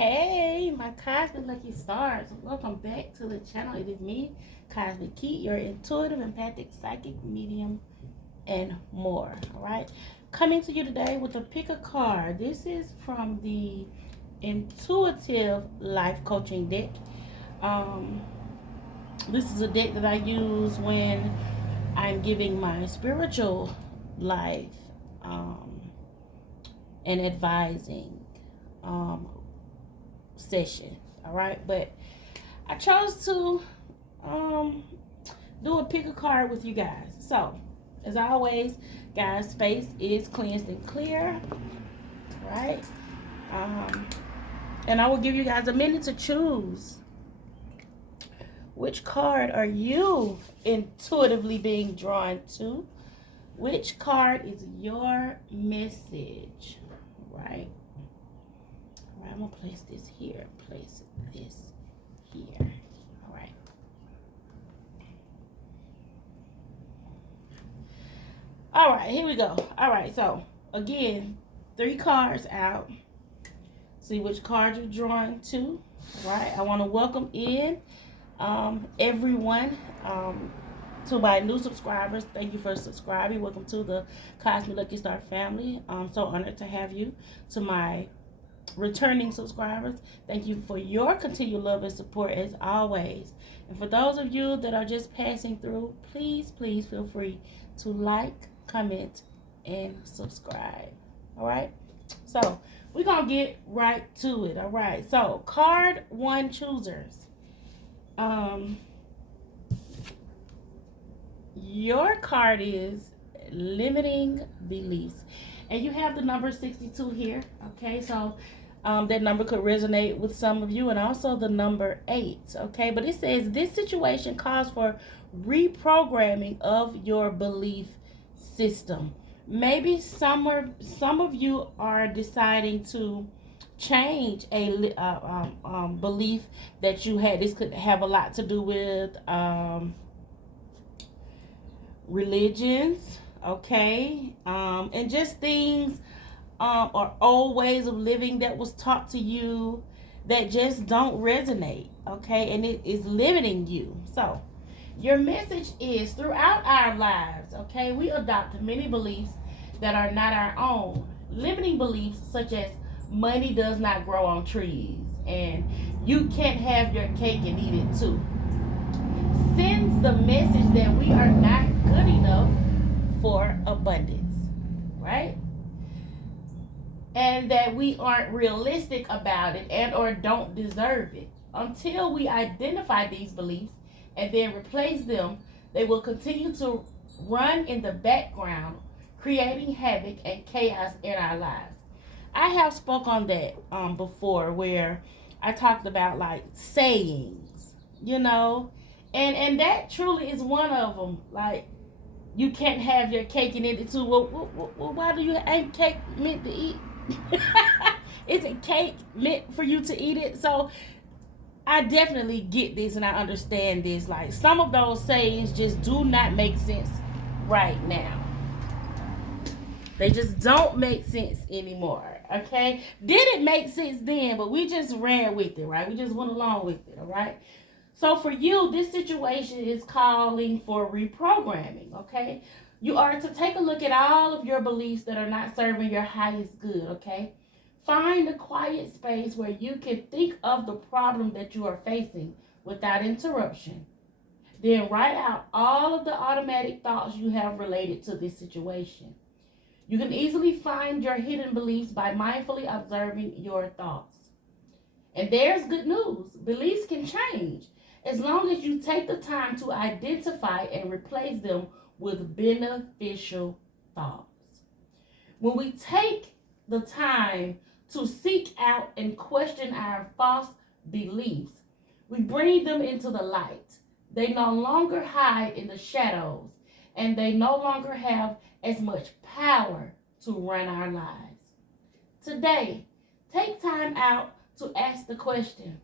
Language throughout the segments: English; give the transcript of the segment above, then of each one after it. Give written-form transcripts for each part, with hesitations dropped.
Hey, my cosmic lucky stars. Welcome back to the channel. It is me, Cosmic Keet, your intuitive, empathic, psychic, medium, and more. All right. Coming to you today with a pick a card. This is from the Intuitive Life Coaching deck. This is a deck that I use when I'm giving my spiritual life and advising session. All right, but I chose to do a pick a card with you guys. So as always, guys, space is cleansed and clear. Right. And I will give you guys a minute to choose which card are you intuitively being drawn to. Which card is your message? Right. All right, I'm gonna place this here. Place this here. All right. All right, here we go. All right, so again, 3 cards out. See which card you're drawn to. All right, I want to welcome in everyone. To my new subscribers, thank you for subscribing. Welcome to the Cosmic Lucky Star family. I'm so honored to have you. To my returning subscribers, thank you for your continued love and support as always. And for those of you that are just passing through, please feel free to like, comment, and subscribe. All right, so we're gonna get right to it. All right, so card 1 choosers, your card is limiting beliefs, and you have the number 62 here. Okay, so that number could resonate with some of you, and also the number 8. Okay, but it says this situation calls for reprogramming of your belief system. Maybe some of you are deciding to change a belief that you had. This could have a lot to do with religions, okay, and just things or old ways of living that was taught to you that just don't resonate, okay, and it is limiting you. So your message is, throughout our lives, okay, we adopt many beliefs that are not our own. Limiting beliefs such as money does not grow on trees and you can't have your cake and eat it too sends the message that we are not good enough for abundance, right? And that we aren't realistic about it and or don't deserve it. Until we identify these beliefs and then replace them, they will continue to run in the background, creating havoc and chaos in our lives. I have spoke on that before, where I talked about like sayings, and that truly is one of them. Like, you can't have your cake and eat it too. Well, why do you ain't cake meant to eat? Isn't cake meant for you to eat it? So I definitely get this and I understand this. Like, some of those sayings just do not make sense right now. They just don't make sense anymore, okay? Did it make sense then, but we just ran with it, right? We just went along with it, all right? So for you, this situation is calling for reprogramming, okay? You are to take a look at all of your beliefs that are not serving your highest good, okay? Find a quiet space where you can think of the problem that you are facing without interruption. Then write out all of the automatic thoughts you have related to this situation. You can easily find your hidden beliefs by mindfully observing your thoughts. And there's good news. Beliefs can change as long as you take the time to identify and replace them with beneficial thoughts. When we take the time to seek out and question our false beliefs, we bring them into the light. They no longer hide in the shadows, and they no longer have as much power to run our lives. Today, take time out to ask the question,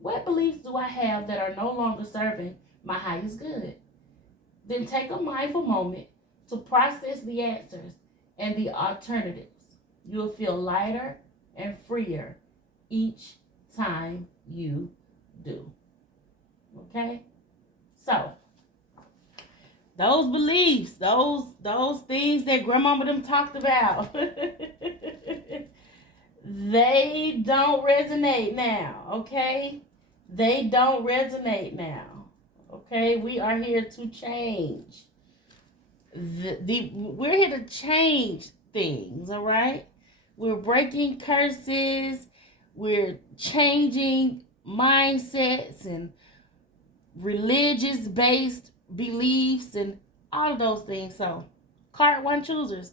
what beliefs do I have that are no longer serving my highest good? Then take a mindful moment to process the answers and the alternatives. You'll feel lighter and freer each time you do. Okay? So, those beliefs, those things that grandmama them talked about, they don't resonate now, okay? They don't resonate now. Okay? We are here to change. We're here to change things, all right? We're breaking curses. We're changing mindsets and religious-based beliefs and all of those things. So, card one choosers,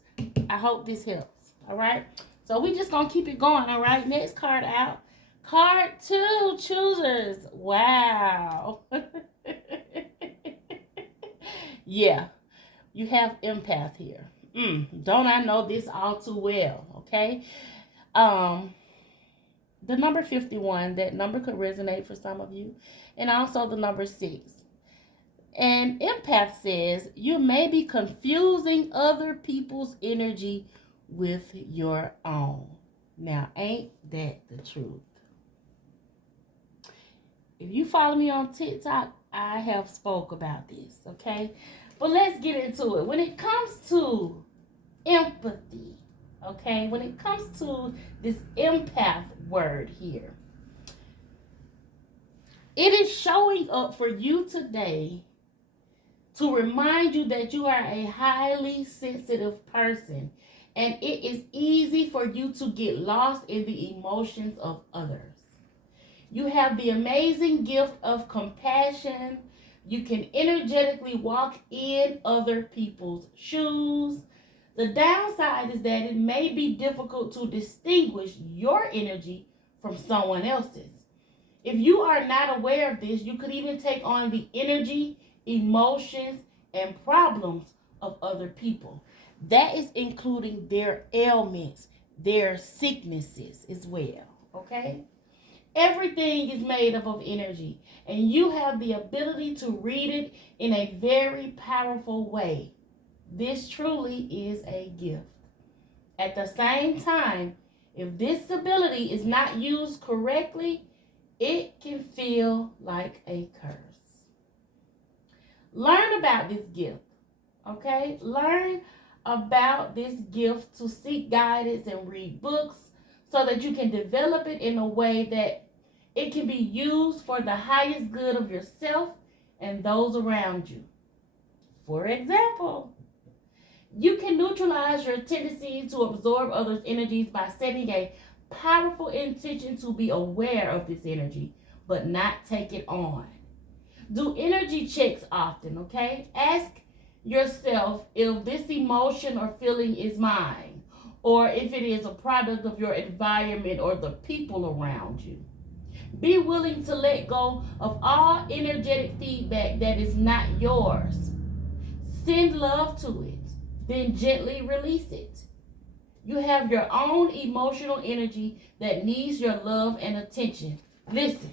I hope this helps, all right? So, we just going to keep it going, all right? Next card out. Card two choosers. Wow. Yeah. You have empath here. Don't I know this all too well, okay? The number 51, that number could resonate for some of you. And also the number 6. And empath says, you may be confusing other people's energy with your own. Now, ain't that the truth? If you follow me on TikTok, I have spoke about this, okay? But let's get into it. When it comes to empathy, okay? When it comes to this empath word here, it is showing up for you today to remind you that you are a highly sensitive person. And it is easy for you to get lost in the emotions of others. You have the amazing gift of compassion. You can energetically walk in other people's shoes. The downside is that it may be difficult to distinguish your energy from someone else's. If you are not aware of this, you could even take on the energy, emotions, and problems of other people. That is including their ailments, their sicknesses as well, okay? Everything is made up of energy, and you have the ability to read it in a very powerful way. This truly is a gift. At the same time, if this ability is not used correctly, it can feel like a curse. Learn about this gift, okay? Learn about this gift to seek guidance and read books so that you can develop it in a way that it can be used for the highest good of yourself and those around you. For example, you can neutralize your tendency to absorb others' energies by setting a powerful intention to be aware of this energy, but not take it on. Do energy checks often, okay? Ask yourself if this emotion or feeling is mine, or if it is a product of your environment or the people around you. Be willing to let go of all energetic feedback that is not yours. Send love to it, then gently release it. You have your own emotional energy that needs your love and attention. Listen,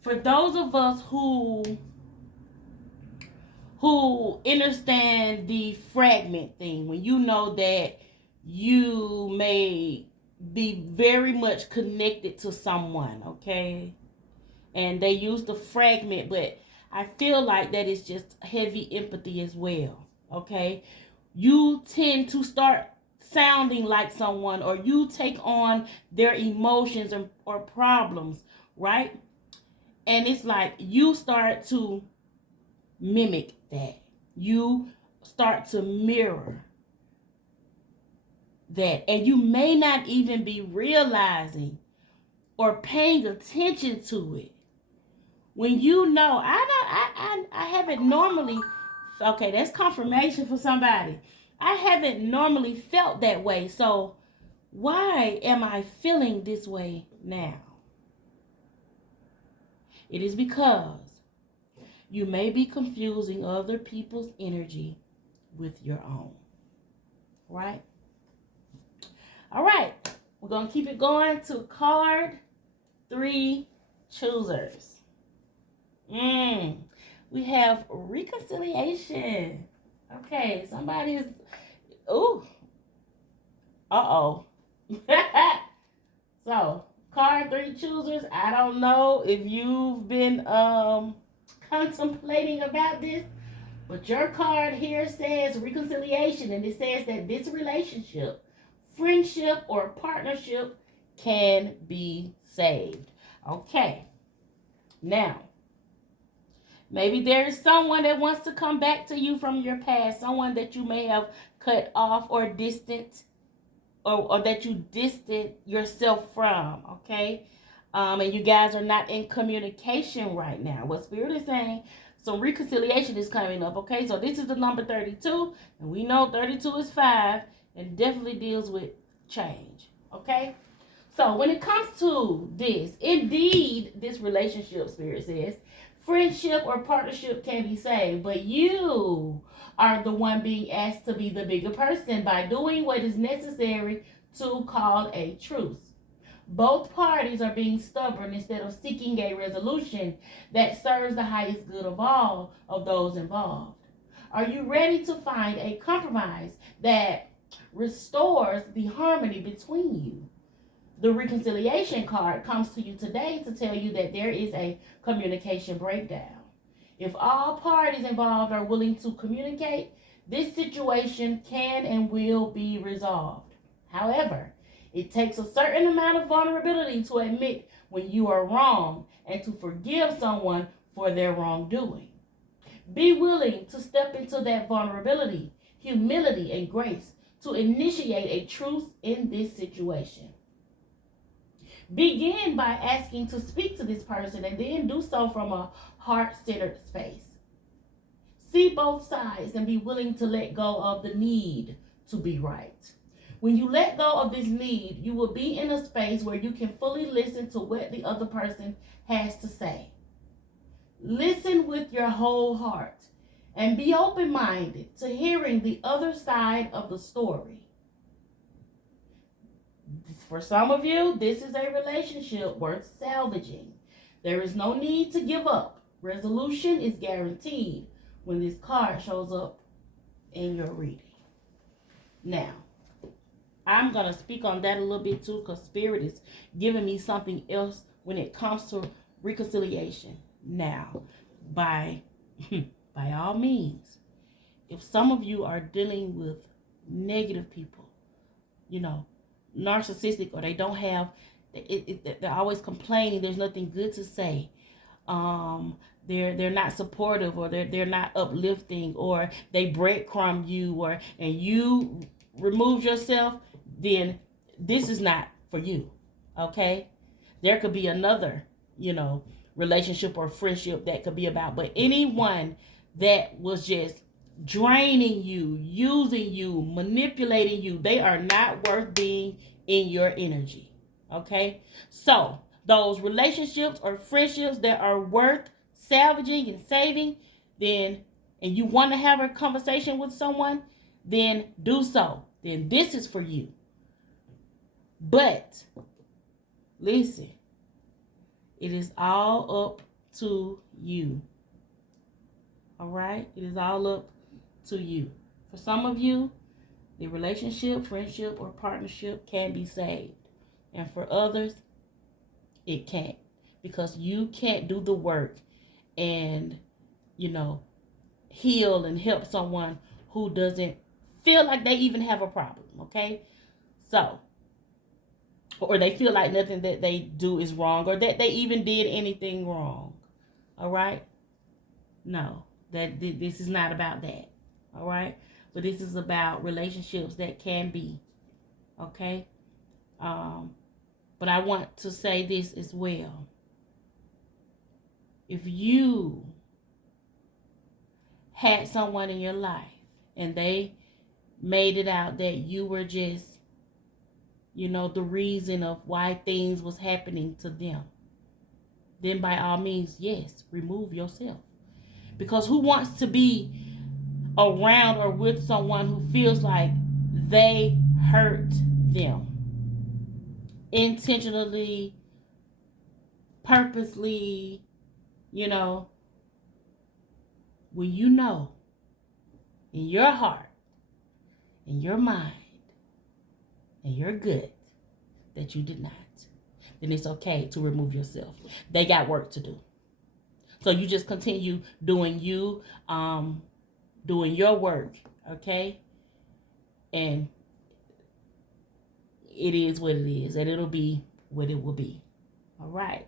for those of us who understand the fragment thing, when you know that you may be very much connected to someone, okay? And they use the fragment, but I feel like that is just heavy empathy as well, okay? You tend to start sounding like someone, or you take on their emotions or problems, right? And it's like you start to mimic that. You start to mirror that, and you may not even be realizing or paying attention to it. When you know, I haven't normally, okay, that's confirmation for somebody. I haven't normally felt that way, so why am I feeling this way now? It is because you may be confusing other people's energy with your own, right? All right, we're going to keep it going to card 3 choosers. We have reconciliation. Okay, somebody is, ooh, uh-oh. So, Card 3 choosers, I don't know if you've been contemplating about this, but your card here says reconciliation, and it says that this relationship, friendship, or partnership can be saved. Okay. Now, maybe there is someone that wants to come back to you from your past, someone that you may have cut off or distant, or that you distant yourself from, okay? And you guys are not in communication right now. What Spirit is saying, some reconciliation is coming up, okay? So this is the number 32, and we know 32 is 5, and definitely deals with change, okay? So when it comes to this, indeed, this relationship, Spirit says, friendship or partnership can be saved, but you are the one being asked to be the bigger person by doing what is necessary to call a truce. Both parties are being stubborn instead of seeking a resolution that serves the highest good of all of those involved. Are you ready to find a compromise that restores the harmony between you? The reconciliation card comes to you today to tell you that there is a communication breakdown. If all parties involved are willing to communicate, this situation can and will be resolved. However, it takes a certain amount of vulnerability to admit when you are wrong and to forgive someone for their wrongdoing. Be willing to step into that vulnerability, humility, and grace to initiate a truce in this situation. Begin by asking to speak to this person, and then do so from a heart-centered space. See both sides and be willing to let go of the need to be right. When you let go of this need, you will be in a space where you can fully listen to what the other person has to say. Listen with your whole heart and be open-minded to hearing the other side of the story. For some of you, this is a relationship worth salvaging. There is no need to give up. Resolution is guaranteed when this card shows up in your reading. Now, I'm going to speak on that a little bit too, because Spirit is giving me something else when it comes to reconciliation. Now, by all means, if some of you are dealing with negative people, narcissistic, or they don't have, they're always complaining, there's nothing good to say, they're not supportive, or they're not uplifting, or they breadcrumb you, and you remove yourself, then this is not for you. Okay, there could be another relationship or friendship that could be about, but anyone that was just draining you, using you, manipulating you, they are not worth being in your energy. Okay, so those relationships or friendships that are worth salvaging and saving, then, and you want to have a conversation with someone, then do so. Then this is for you. But listen, it is all up to you. All right, it is all up to you. For some of you, the relationship, friendship, or partnership can be saved. And for others, it can't. Because you can't do the work and, heal and help someone who doesn't feel like they even have a problem, okay? So, or they feel like nothing that they do is wrong, or that they even did anything wrong, all right? No, this is not about that, all right? But this is about relationships that can be, okay? But I want to say this as well. If you had someone in your life and they made it out that you were just, the reason of why things was happening to them, then by all means, yes, remove yourself. Because who wants to be around or with someone who feels like they hurt them intentionally, purposely, when you know in your heart, in your mind, in your gut that you did not, then it's okay to remove yourself. They got work to do. So you just continue doing you, doing your work, okay? And it is what it is, and it'll be what it will be. All right.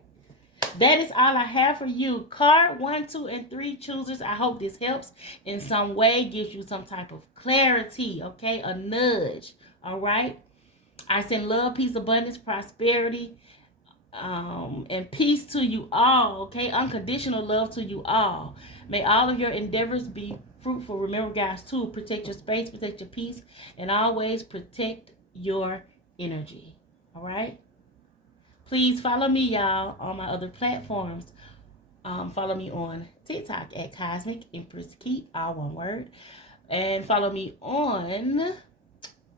That is all I have for you. Card 1, 2, and 3 choosers. I hope this helps in some way, gives you some type of clarity, okay? A nudge, all right? I send love, peace, abundance, prosperity, and peace to you all, okay? Unconditional love to you all. May all of your endeavors be fruitful. Remember, guys, too, protect your space, protect your peace, and always protect your energy, all right? Please follow me, y'all, on my other platforms. Follow me on TikTok at Cosmic Empress Keet, all one word. And follow me on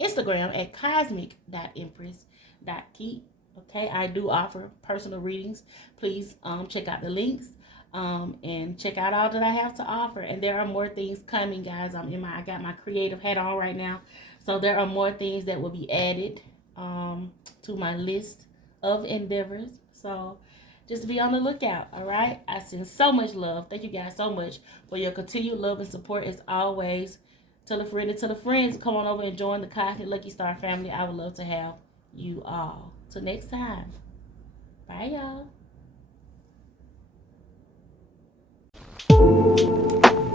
Instagram at cosmic.empress.keet. Okay, I do offer personal readings. Please check out the links and check out all that I have to offer. And there are more things coming, guys. I got my creative hat on right now. So there are more things that will be added to my list of endeavors. So just be on the lookout, all right? I send so much love. Thank you guys so much for your continued love and support as always. Tell a friend and tell a friend, come on over and join the Cosmic Lucky Star family. I would love to have you all. Till next time. Bye, y'all.